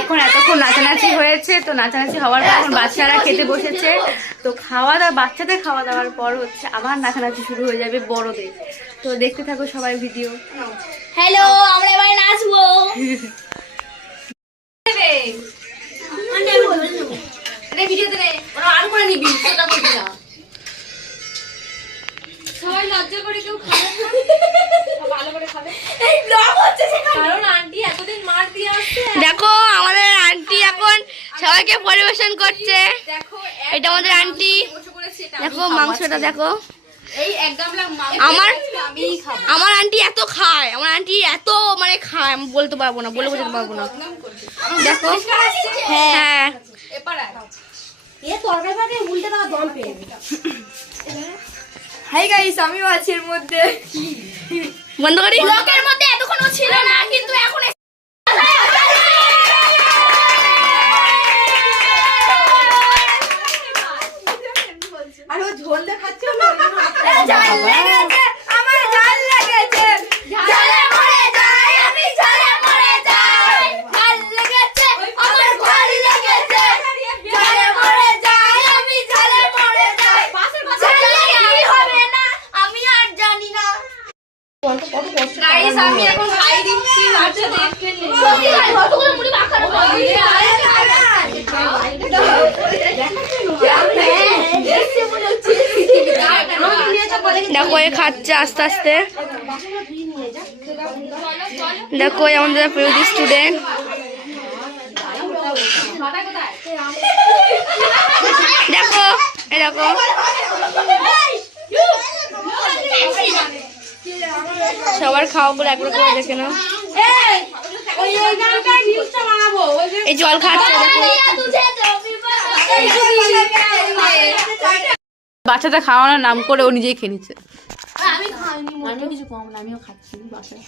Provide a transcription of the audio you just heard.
এখন এতক্ষণ নাচানাচি হয়েছে, তো নাচানাচি হওয়ার পর এখন বাচ্চারা খেতে বসেছে। তো খাওয়া দাওয়া, বাচ্চাদের খাওয়া দাওয়ার পর হচ্ছে আবার নাচানাচি শুরু হয়ে যাবে বড়দের। তো দেখতে থাকো সবাই ভিডিও। হ্যালো, আমরা এবারে নাচবো। সবাই লজ্জা করে কেউ খাবে না, ভালো করে খাবে। এই ব্লগ হচ্ছে কারণ আন্টি এতদিন মার দিয়ে আসছে। দেখো আমাদের আন্টি এখন সবাইকে পরিবেশন করছে। দেখো এটা আমাদের আন্টি। দেখো মাংসটা দেখো। এই এক গামলা মাংস আমিই খাবো। আমার আন্টি এত খায়, আমার আন্টি এত মানে খায়, আমি বলতে পারবো না, বলে বোঝাতে পারবো না। দেখো হ্যাঁ এ তরকারি ভাতে উল্টে দাও, দম পেয়ে হাই গাইস, আমিও আছি এর মধ্যে। বন্ধ করি। ব্লকের মধ্যে এতক্ষণ ছিল না, কিন্তু এখন আর ও ঝোল দেখাচ্ছে জাল লেগেছে, আমার জাল লেগেছে, জালে মরে যাই আমি, জালে মরে যাই। জাল লেগেছে, আমার জাল লেগেছে, জালে মরে যাই আমি, জালে মরে যাই। জালে কি হবে না আমি আর জানি না। গাইস আমি এখন খাই দিচ্ছি বাচ্চাদের। সত্যি ভাই কতগুলো মুড়ি মাখানো হবে। দেখো এ খাচ্ছে আস্তে আস্তে। দেখো আমাদের প্রিয় স্টুডেন্ট। দেখো এ দেখো সবার খাওয়া গুলো একবার করে দেখে নাও। এই জল খাচ্ছে বাচ্চাটা খাওয়ানোর নাম করে ও নিজেই খেয়ে নিচ্ছে। আমি খাইনি, আমিও কিছু কম না, আমিও খাচ্ছি বাসায়।